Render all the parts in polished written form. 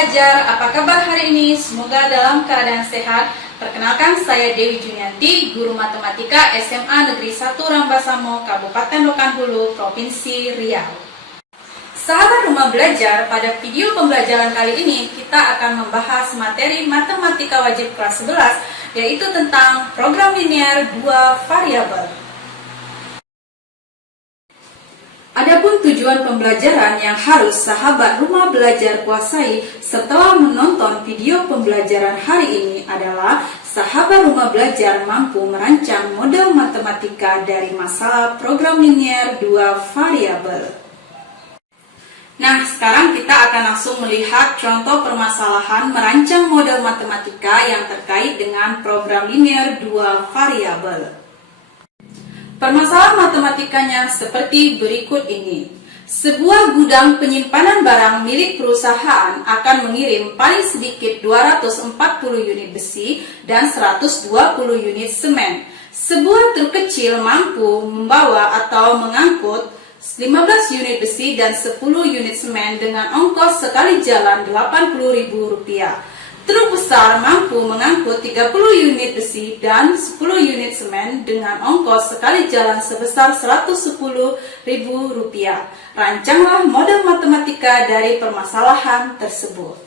Belajar, apa kabar hari ini? Semoga dalam keadaan sehat. Perkenalkan, saya Dewi Junianti, guru matematika SMA Negeri 1 Rambasamo, Kabupaten Rokan Hulu, Provinsi Riau. Sahabat Rumah Belajar, pada video pembelajaran kali ini kita akan membahas materi matematika wajib kelas 11, yaitu tentang program linear dua variabel. Adapun tujuan pembelajaran yang harus sahabat Rumah Belajar kuasai setelah menonton video pembelajaran hari ini adalah sahabat Rumah Belajar mampu merancang model matematika dari masalah program linear dua variabel. Nah, sekarang kita akan langsung melihat contoh permasalahan merancang model matematika yang terkait dengan program linear dua variabel. Permasalahan matematikanya seperti berikut ini. Sebuah gudang penyimpanan barang milik perusahaan akan mengirim paling sedikit 240 unit besi dan 120 unit semen. Sebuah truk kecil mampu membawa atau mengangkut 15 unit besi dan 10 unit semen dengan ongkos sekali jalan Rp80.000. Truk besar mampu mengangkut 30 unit besi dan 10 unit semen dengan ongkos sekali jalan sebesar Rp110.000. Rancanglah model matematika dari permasalahan tersebut.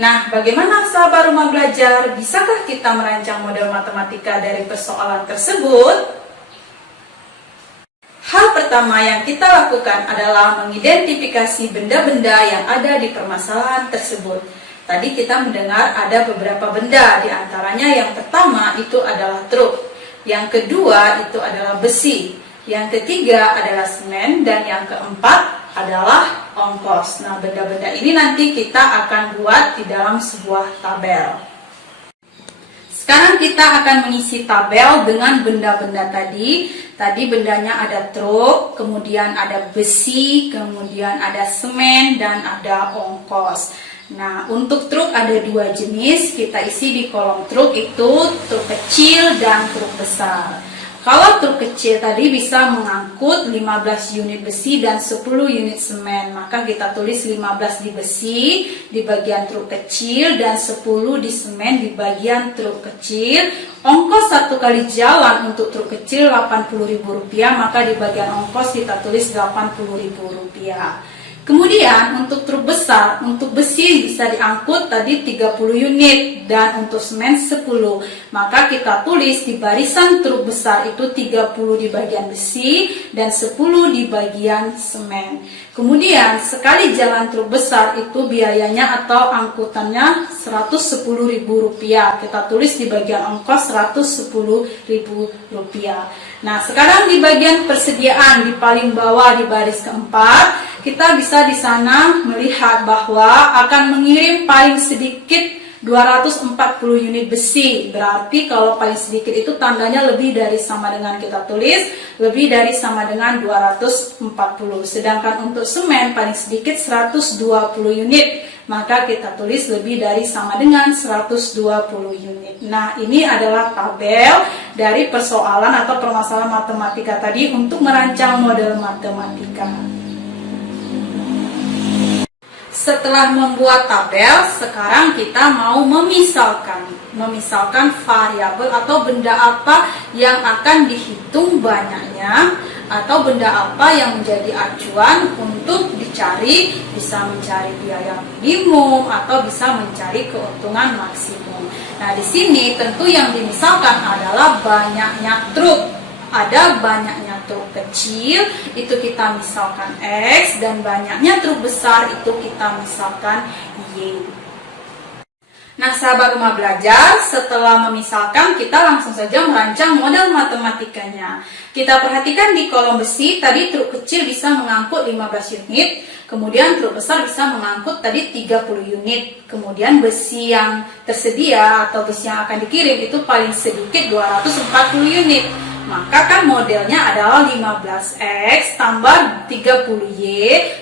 Nah, bagaimana sahabat Rumah Belajar? Bisakah kita merancang model matematika dari persoalan tersebut? Hal pertama yang kita lakukan adalah mengidentifikasi benda-benda yang ada di permasalahan tersebut. Tadi kita mendengar ada beberapa benda, di antaranya yang pertama itu adalah truk, yang kedua itu adalah besi, yang ketiga adalah semen, dan yang keempat adalah ongkos. Nah, benda-benda ini nanti kita akan buat di dalam sebuah tabel. Sekarang kita akan mengisi tabel dengan benda-benda tadi. Tadi bendanya ada truk, kemudian ada besi, kemudian ada semen, dan ada ongkos. Nah, untuk truk ada dua jenis, kita isi di kolom truk itu truk kecil dan truk besar. Kalau truk kecil tadi bisa mengangkut 15 unit besi dan 10 unit semen, maka kita tulis 15 di besi di bagian truk kecil dan 10 di semen di bagian truk kecil. Ongkos satu kali jalan untuk truk kecil Rp80.000, maka di bagian ongkos kita tulis Rp80.000. Kemudian untuk truk besar, untuk besi bisa diangkut tadi 30 unit dan untuk semen 10. Maka kita tulis di barisan truk besar itu 30 di bagian besi dan 10 di bagian semen. Kemudian sekali jalan truk besar itu biayanya atau angkutannya Rp110.000. Kita tulis di bagian ongkos Rp110.000. Nah, sekarang di bagian persediaan di paling bawah di baris keempat, kita bisa di sana melihat bahwa akan mengirim paling sedikit 240 unit besi. Berarti kalau paling sedikit itu tandanya lebih dari sama dengan kita tulis, lebih dari sama dengan 240. Sedangkan untuk semen paling sedikit 120 unit. Maka kita tulis lebih dari sama dengan 120 unit. Nah, ini adalah tabel dari persoalan atau permasalahan matematika tadi untuk merancang model matematika. Setelah membuat tabel, sekarang kita mau memisalkan variabel atau benda apa yang akan dihitung banyaknya, atau benda apa yang menjadi acuan untuk dicari, bisa mencari biaya minimum atau bisa mencari keuntungan maksimum. Nah, di sini tentu yang dimisalkan adalah banyaknya truk. Ada banyaknya truk kecil, itu kita misalkan X, dan banyaknya truk besar itu kita misalkan Y. Nah, sahabat Rumah Belajar, setelah memisalkan, kita langsung saja merancang model matematikanya. Kita perhatikan di kolom besi, tadi truk kecil bisa mengangkut 15 unit, kemudian truk besar bisa mengangkut tadi 30 unit. Kemudian besi yang tersedia atau besi yang akan dikirim itu paling sedikit 240 unit. Maka kan modelnya adalah 15X tambah 30Y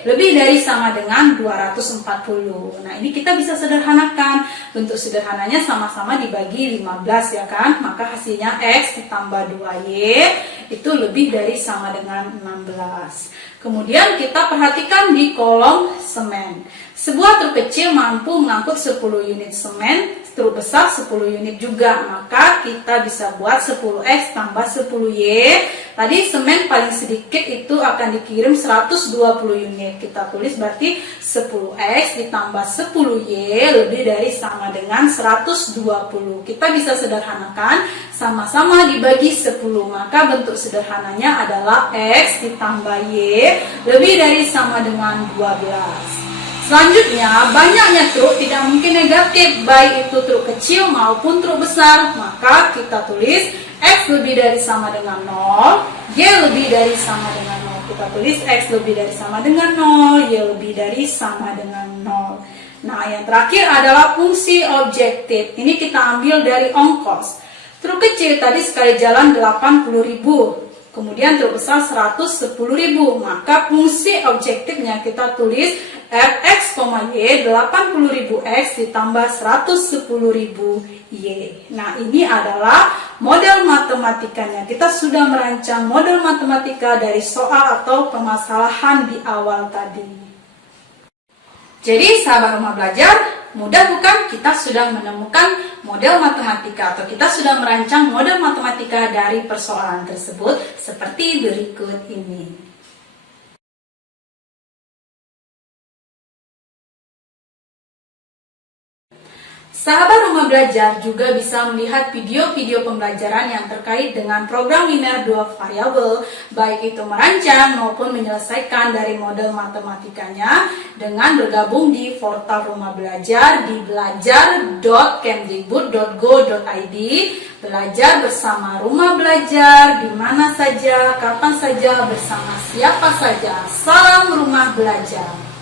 lebih dari sama dengan 240. Nah, ini kita bisa sederhanakan. Bentuk sederhananya sama-sama dibagi 15 ya kan. Maka hasilnya X ditambah 2Y itu lebih dari sama dengan 16. Kemudian kita perhatikan di kolom semen. Sebuah truk kecil mampu mengangkut 10 unit semen, truk besar 10 unit juga. Maka kita bisa buat 10X tambah 10Y. Tadi semen paling sedikit itu akan dikirim 120 unit. Kita tulis berarti 10X ditambah 10Y lebih dari sama dengan 120. Kita bisa sederhanakan, sama-sama dibagi 10. Maka bentuk sederhananya adalah X ditambah Y lebih dari sama dengan 12. Selanjutnya, banyaknya truk tidak mungkin negatif, baik itu truk kecil maupun truk besar. Maka kita tulis X lebih dari sama dengan 0, Y lebih dari sama dengan 0. Kita tulis X lebih dari sama dengan 0, Y lebih dari sama dengan 0. Nah, yang terakhir adalah fungsi objektif. Ini kita ambil dari ongkos. Truk kecil tadi sekali jalan 80.000. Kemudian truk besar 110.000, maka fungsi objektifnya kita tulis Fx, Y 80.000x ditambah 110.000y. Nah, ini adalah model matematikanya. Kita sudah merancang model matematika dari soal atau permasalahan di awal tadi. Jadi sahabat rumah belajar, mudah bukan? Kita sudah menemukan model matematika atau kita sudah merancang model matematika dari persoalan tersebut seperti berikut ini. Sahabat rumah belajar juga bisa melihat video-video pembelajaran yang terkait dengan program linear dua variabel, baik itu merancang maupun menyelesaikan dari model matematikanya dengan bergabung di portal rumah belajar di belajar.kemdikbud.go.id. Belajar bersama rumah belajar, di mana saja, kapan saja, bersama siapa saja. Salam rumah belajar.